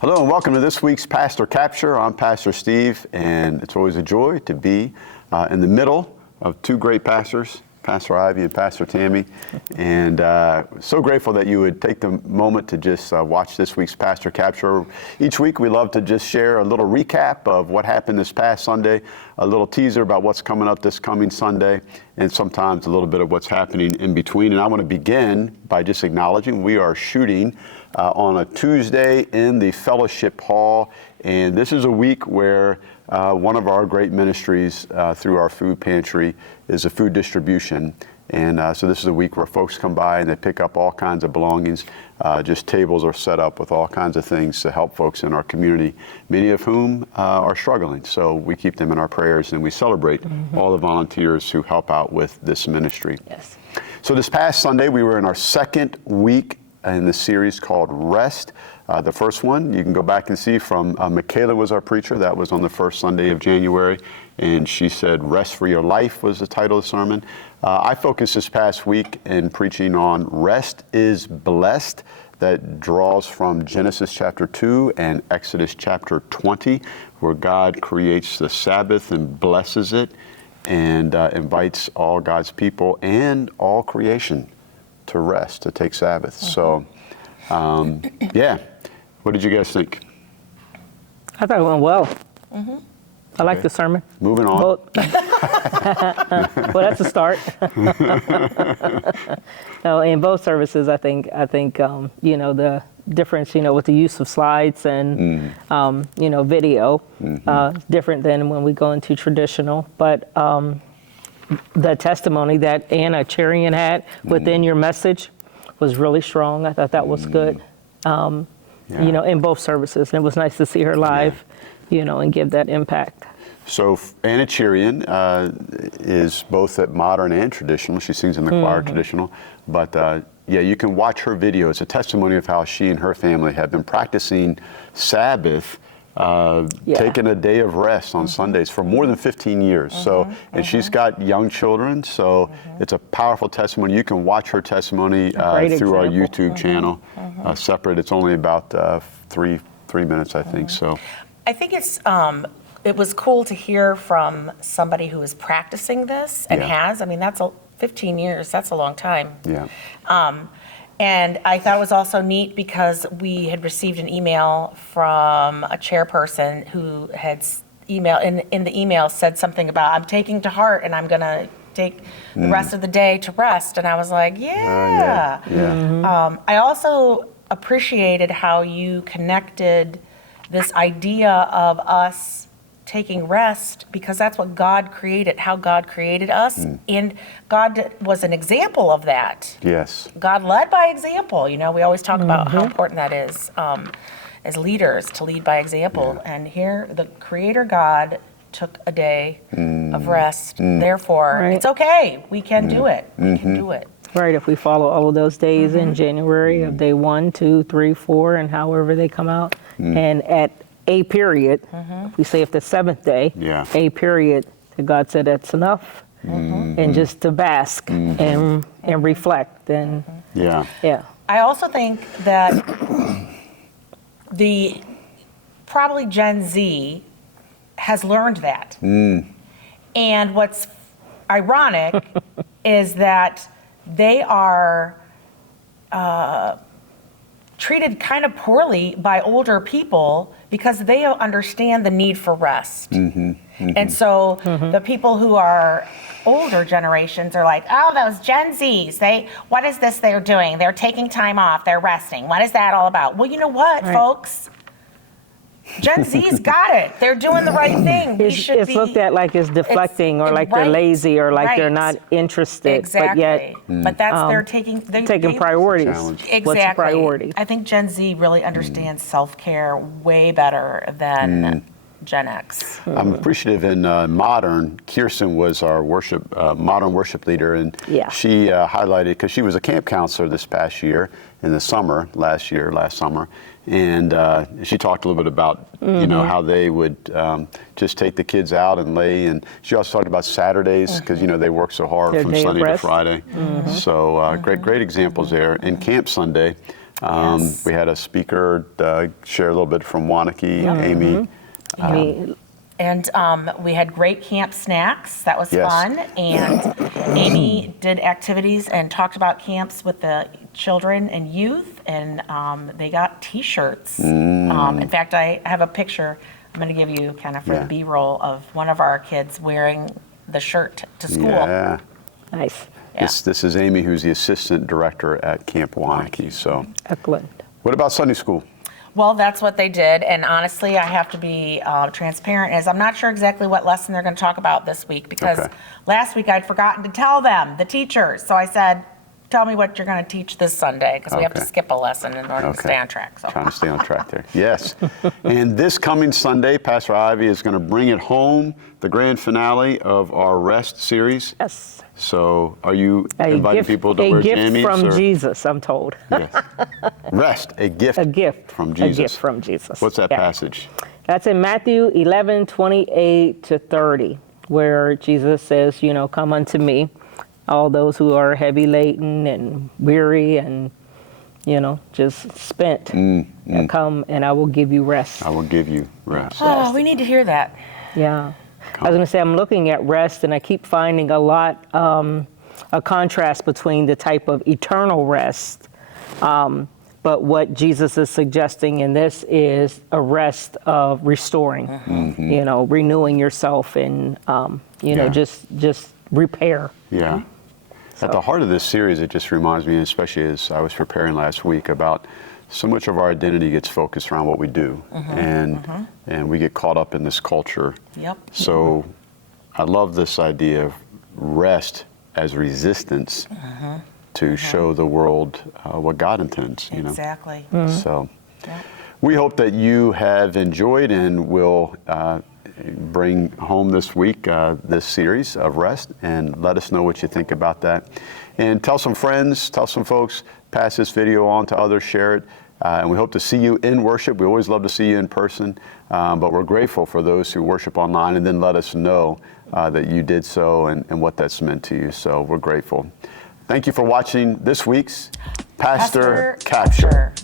Hello and welcome to this week's Pastor Capture. I'm Pastor Steve, and it's always a joy to be in the middle of two great pastors, Pastor Ivy and Pastor Tammy. And so grateful that you would take the moment to just watch this week's Pastor Capture. Each week we love to just share a little recap of what happened this past Sunday, a little teaser about what's coming up this coming Sunday, and sometimes a little bit of what's happening in between. And I want to begin by just acknowledging we are shooting on a Tuesday in the Fellowship Hall, and this is a week where one of our great ministries through our food pantry is a food distribution. And so this is a week where folks come by and they pick up all kinds of belongings. Just tables are set up with all kinds of things to help folks in our community, many of whom are struggling. So we keep them in our prayers, and we celebrate all the volunteers who help out with this ministry. Yes. So this past Sunday, we were in our second week in the series called Rest. The first one, you can go back and see from Michaela was our preacher. That was on the first Sunday of January. And she said, Rest for Your Life was the title of the sermon. I focused this past week in preaching on Rest is Blessed. That draws from Genesis chapter 2 and Exodus chapter 20, where God creates the Sabbath and blesses it and invites all God's people and all creation to rest, to take Sabbath. So, yeah. What did you guys think? I thought it went well. I like the sermon. Moving on. Well, that's a start. No, in both services, I think the difference, with the use of slides and video, different than when we go into traditional. But the testimony that Anna Cherian had within your message was really strong. I thought that was good. In both services. And it was nice to see her live, and give that impact. So Anna Cherian is both at modern and traditional. She sings in the choir traditional. But you can watch her video. It's a testimony of how she and her family have been practicing Sabbath, taking a day of rest on Sundays for more than 15 years. And she's got young children, so it's a powerful testimony. You can watch her testimony through our YouTube channel, separate. It's only about three minutes, I think. So I think it was cool to hear from somebody who is practicing this and has. I mean, that's 15 years. That's a long time. Yeah. And I thought it was also neat because we had received an email from a chairperson who had in the email said something about, I'm taking to heart and I'm going to take the rest of the day to rest. And I was like, I also appreciated how you connected this idea of us taking rest, because that's what God created, how God created us. And God was an example of that. Yes. God led by example. We always talk about how important that is as leaders, to lead by example. Yeah. And here, the Creator God took a day of rest. Therefore, it's okay. We can do it. We can do it. Right, if we follow all of those days in January of day 1, 2, 3, 4, and however they come out. And at a period, we say if the seventh day, a period, that God said that's enough, and just to bask and reflect. And I also think that probably Gen Z has learned that. And what's ironic is that they are treated kind of poorly by older people because they understand the need for rest. And so the people who are older generations are like, oh, those Gen Zs, what is this they're doing? They're taking time off, they're resting. What is that all about? Well, you know what, folks? Gen Z's got it. They're doing the right thing. It's looked at like it's deflecting or like they're lazy or like they're not interested. Exactly. But that's they're taking priorities. Exactly. What's the priority? I think Gen Z really understands self-care way better than Gen X. I'm appreciative in Modern. Kirsten was our modern worship leader, and she highlighted, because she was a camp counselor this past year in the summer, last summer, and she talked a little bit about how they would just take the kids out and lay, and she also talked about Saturdays, because they work so hard from Sunday to Friday. So great examples there. And Camp Sunday, Yes. We had a speaker share a little bit from Wanakee, Amy. Amy, And we had great camp snacks. That was Yes. fun. And Amy did activities and talked about camps with the children and youth. And they got T-shirts. In fact, I have a picture I'm going to give you kind of for Yeah. the B-roll of one of our kids wearing the shirt to school. Yeah. nice, Yeah. This is Amy, who's the assistant director at Camp Wanakee. So, excellent. what about Sunday school? Well, that's what they did, and honestly, I have to be transparent, as I'm not sure exactly what lesson they're going to talk about this week, because Okay. last week I'd forgotten to tell them, the teachers, so I said, tell me what you're going to teach this Sunday, because we have to Okay. skip a lesson in order to Okay. stay on track. So. Trying to stay on track there. Yes. And this coming Sunday, Pastor Ivy is going to bring it home, the grand finale of our Rest series. Yes. So, are you inviting people to wear a gift jammies? from or- Jesus, I'm told. Yes. Rest, a gift. A gift from Jesus. A gift from Jesus. What's that Yeah. passage? That's in Matthew 11:28 to 30, where Jesus says, come unto me, all those who are heavy laden and weary and, just spent. And come and I will give you rest. I will give you rest. Oh, we need to hear that. Yeah. I was going to say, I'm looking at rest, and I keep finding a contrast between the type of eternal rest, but what Jesus is suggesting in this is a rest of restoring, renewing yourself and, Yeah. just repair. Yeah. At the heart of this series, it just reminds me, especially as I was preparing last week, about so much of our identity gets focused around what we do, and we get caught up in this culture. Yep. So I love this idea of rest as resistance to show the world what God intends. Exactly. So Yeah. we hope that you have enjoyed and will bring home this week this series of Rest, and let us know what you think about that. And tell some friends, tell some folks, pass this video on to others, share it. And we hope to see you in worship. We always love to see you in person, but we're grateful for those who worship online and then let us know that you did so and what that's meant to you. So we're grateful. Thank you for watching this week's Pastor Capture.